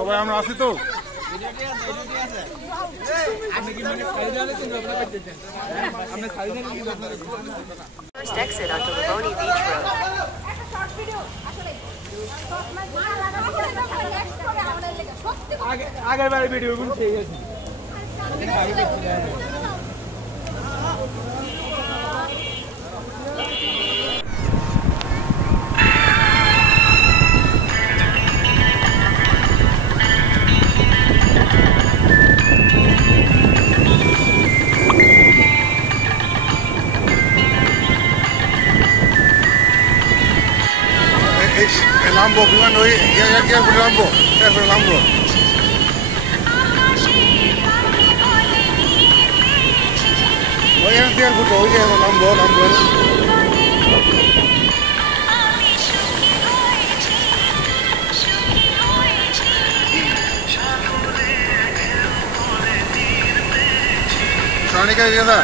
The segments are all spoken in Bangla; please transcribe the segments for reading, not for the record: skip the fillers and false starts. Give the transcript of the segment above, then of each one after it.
সবাই আমরা আছি তো? First exit onto Livoni Beach Road. আগের বারে ভিডিও গুলো ঠিক আছে। Lambo, vivan hoy, ya por Lambo, por Lambo. Hoy en día el puto, hoy es Lambo. Sonic है क्या था?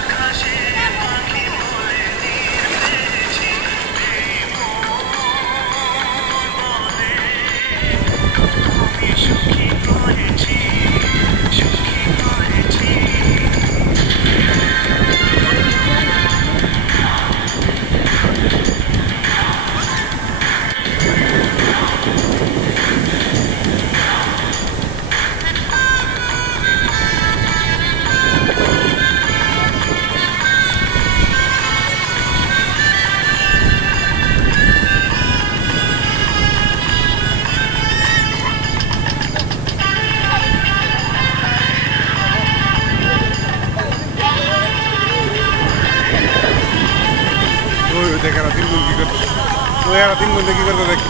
देखेगा 3 दिन की करते तो यार 3 बंदे की करते देख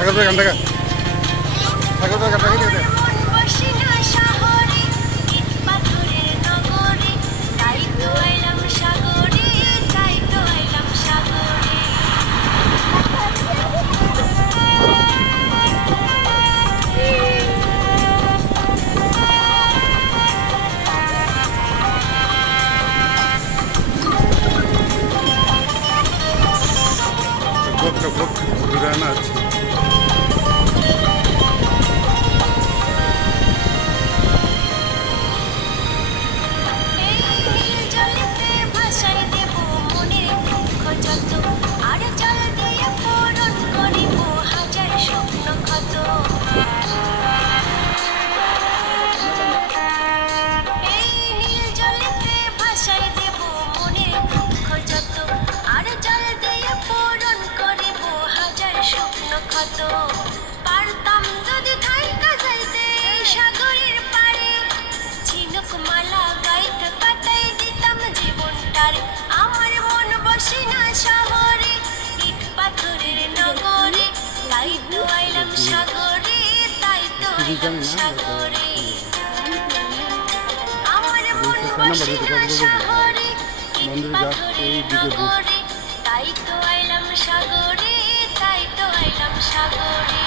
सागर पे घंटा का ही देते ब्लॉक रहना अच्छा मंदिर जाते তাই তো আইলাম সাগরে, তাই তো আইলাম সাগরে।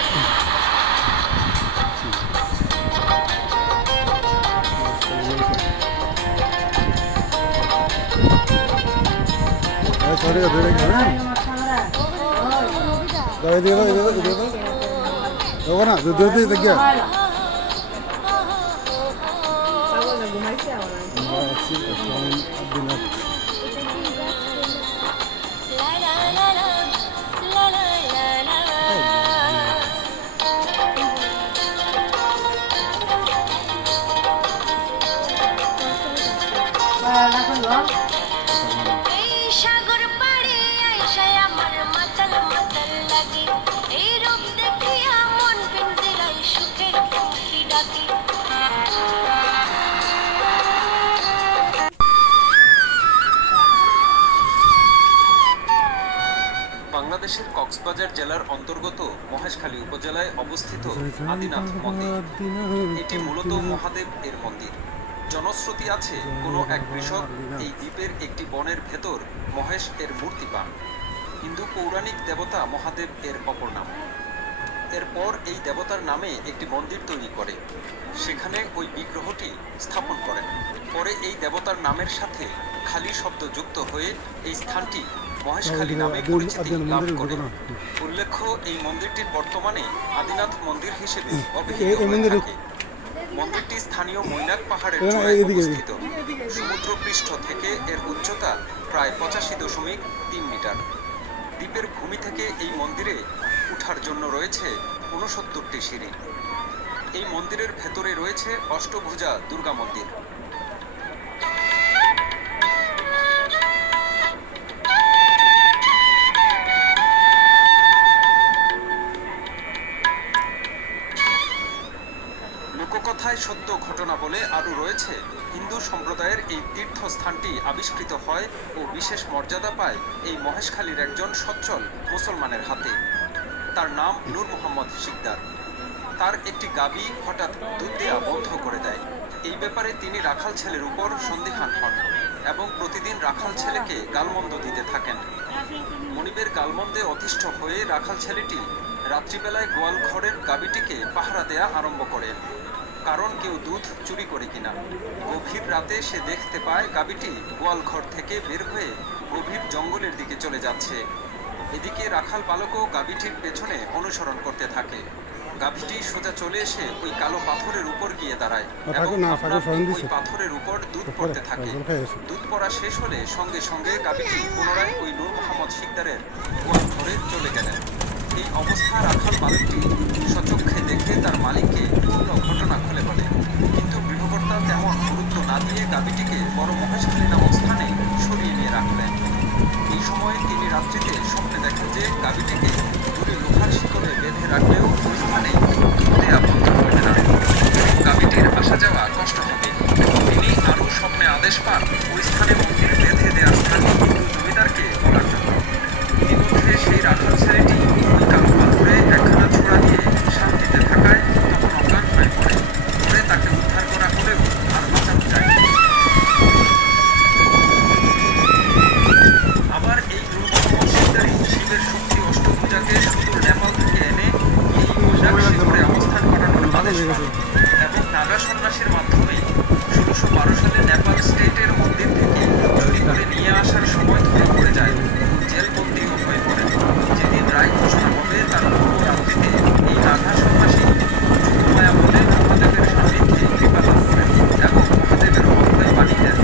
বাংলাদেশের কক্সবাজার জেলার অন্তর্গত মহেশখালী উপজেলায় অবস্থিত আদিনাথ মন্দির। এটি মূলত মহাদেব এর মন্দির। জনশ্রুতি আছে কোনো এক কৃষক এই দ্বীপের একটি বনের ভেতর মহেশ এর মূর্তি পান। হিন্দু পৌরাণিক দেবতা মহাদেব এর অপর নাম। এরপর এই দেবতার নামে একটি মন্দির তৈরি করে সেখানে ওই বিগ্রহটি স্থাপন করেন। পরে এই দেবতার নামের সাথে খালি শব্দ যুক্ত হয়ে এই স্থানটি মহেশখালী নামে পরিচিতি লাভ করে। উল্লেখ্য, এই মন্দিরটি বর্তমানে আদিনাথ মন্দির হিসেবে অভিহিত হয়ে থাকে। মন্দিরটি স্থানীয় মৈনাক পাহাড়ের চূড়ায় অবস্থিত। সমুদ্রপৃষ্ঠ থেকে এর উচ্চতা প্রায় 85.3 মিটার। দ্বীপের ভূমি থেকে এই মন্দিরে উঠার জন্য রয়েছে 69টি সিঁড়ি। এই মন্দিরের ভেতরে রয়েছে অষ্টভুজা দুর্গা মন্দির। লোককথায় সত্য ঘটনা বলে আরও রয়েছে, হিন্দু সম্প্রদায়ের এই তীর্থস্থানটি আবিষ্কৃত হয় ও বিশেষ মর্যাদা পায় এই মহেশখালীর একজন সচ্ছল মুসলমানের হাতে। তার নাম নূর মোহাম্মদ শিকদার। তার একটি গাবি হঠাৎ দুধ দেয়া বন্ধ করে দেয়। এই ব্যাপারে তিনি রাখাল ছেলের উপর সন্দিহান হন এবং প্রতিদিন রাখাল ছেলেকে গালমন্দ দিতে থাকেন। মনিবের গালমন্দে অতিষ্ঠ হয়ে রাখাল ছেলেটি রাত্রিবেলায় গোয়াল ঘরের গাবিটিকে পাহারা দেয়া আরম্ভ করে, কারণ কেউ দুধ চুরি করে কিনা। গভীর রাতে সে দেখতে পায় গাবিটি গোয়াল ঘর থেকে বের হয়ে গভীর জঙ্গলের দিকে চলে যাচ্ছে। এদিকে রাখাল বালকও গাবিটির পেছনে অনুসরণ করতে থাকে। গাভীটি সোজা চলে এসে ওই কালো পাথরের উপর গিয়ে দাঁড়ায় এবং ওই পাথরের উপর দুধ পড়তে থাকে। দুধ পড়া শেষ হলে সঙ্গে সঙ্গে গাভীটি পুনরায় ওই নূর মোহাম্মদ শিকদারের গোয়াল ঘরে চলে গেলেন। এই অবস্থা রাখাল বালকটি সচক্ষে দেখে তার মালিককে পূর্ণ ঘটনা খুলে বলে, কিন্তু গৃহকর্তা তেমন গুরুত্ব না দিয়ে গাভীটিকে বড় মহেশখালী নামক স্থানে সরিয়ে নিয়ে রাখলেন। এই সময় তিনি রাত্রিতে স্বপ্নে দেখেন যে গাভীটিকে দূরে লোহার শিকলে বেঁধে রাখলেও ওই স্থানে দুধ দেয়া বন্ধ হবে না এবং গাভীটির আসা যাওয়া কষ্ট হবে। তিনি আরও স্বপ্নে আদেশ পান ওই স্থানে মন্দির বেঁধে দেওয়ার স্থানীয় হিন্দু জমিদারকে বলার জন্য। ইতিমধ্যে সেই রাখাল ছেলেটি ওই কালো পাথরে একখানা ছোড়া দিয়ে শ্বাস দিতে থাকায় তখন অজ্ঞান হয়ে পড়ে। পরে তাকে উদ্ধার করা হলেও আর বাঁচানো যায়নি। আবার এই নূর মোহাম্মদ শিকদারি শিবের শক্তি অষ্টভুজাকে সুদূর নেপাল থেকে এনে এই মৈনাক শিখরে অবস্থান করানোর আদেশ পান এবং নাগা সন্ন্যাসীর মাধ্যমে 1612 সালে নেপাল স্টেটের মন্দির থেকে চুরি করে নিয়ে আসার সময় ধরা পড়ে যায়। জেলবন্দিও হয়ে পড়েন। যেদিন রায় ঘোষণা হবে তার পূর্ব রাত্রিতে এই নাগা সন্ন্যাসী যোগমায়া বলে মহাদেবের সান্নিধ্যে কৃপা লাভ করেন এবং মহাদেবের অভয় বাণী দেন।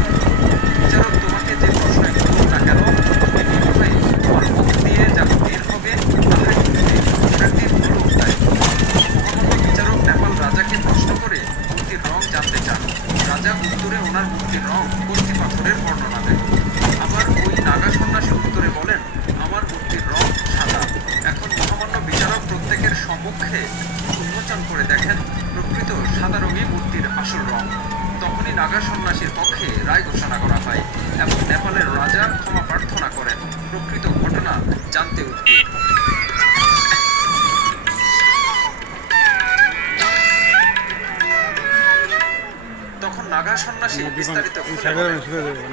বিচারক তোমাকে যে প্রশ্নই করুক না কেন, তুমি নির্ভয়ে তোমার মুখ দিয়ে যা বের হবে তাহাই উত্তরে সেটির বড় উপায়। মহামান্য বিচারক নেপাল রাজাকে প্রশ্ন করে মূর্তির রং জানতে চান। রাজা উত্তরে ওনার মূর্তির রং কষ্টি পাথরের বর্ণনা দেন। আবার ওই নাগা সন্ন্যাসী উত্তরে বলেন, আমার মূর্তির রং সাদা। এখন মহামান্য বিচারক প্রত্যেকের সম্মুখে উন্মোচন করে দেখেন প্রকৃত সাদা রঙই মূর্তির আসল রং। তখনই নাগা সন্ন্যাসীর পক্ষে রায় ঘোষণা করা হয় এবং নেপালের রাজা ক্ষমা প্রার্থনা করেন। প্রকৃত ঘটনা জানতে উদ্গ্রীব। তখন নাগা সন্ন্যাসী বিস্তারিত খুলে বলেন,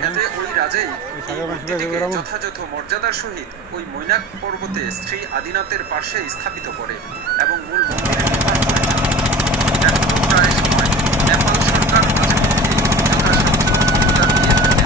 এতে ওই রাজাই এই মূর্তিটিকে যথাযথ মর্যাদার সহিত ওই মৈনাক পর্বতে শ্রী আদিনাথের পার্শ্বে স্থাপিত করে এবং মূল মন্দির নির্মাণ করে। এখনো প্রায় সময় নেপাল সরকার মাঝে মধ্যে যথাসাধ্য অনুদান দিয়ে থাকে।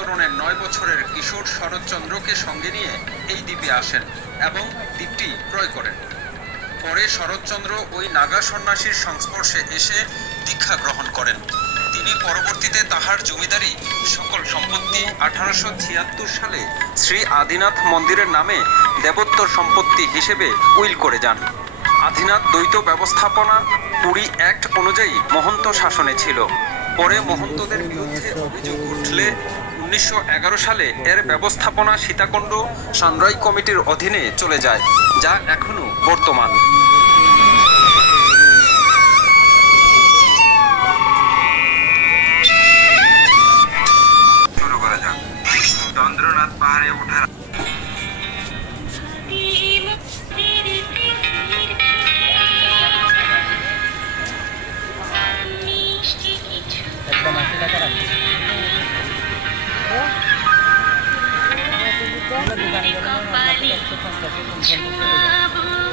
বিচরণের 9 বছরের কিশোর শরৎচন্দ্রকে সঙ্গে নিয়ে এই দ্বীপে আসেন এবং দ্বীপটি ক্রয় করেন। পরে শরৎচন্দ্র ওই নাগা সন্ন্যাসীর সংস্পর্শে এসে দীক্ষা গ্রহণ করেন। তিনি পরবর্তীতে তাহার জমিদারি সকল সম্পত্তি 1876 সালে শ্রী আদিনাথ মন্দিরের নামে দেবোত্তর সম্পত্তি হিসেবে উইল করে যান। আদিনাথ দ্বৈত ব্যবস্থাপনা 20 অ্যাক্ট অনুযায়ী মহন্ত শাসনে ছিল। পরে মহন্তদের বিরুদ্ধে অভিযোগ উঠলে 1911 সালে এর ব্যবস্থাপনা সীতাকুণ্ড সানরাই কমিটির অধীনে চলে যায়, যা এখনো বর্তমান। শুরু করা যাক। চন্দ্রনাথ পাহাড়ে ওঠার একদম 80 টাকা রাখি দোকানে গেলে 150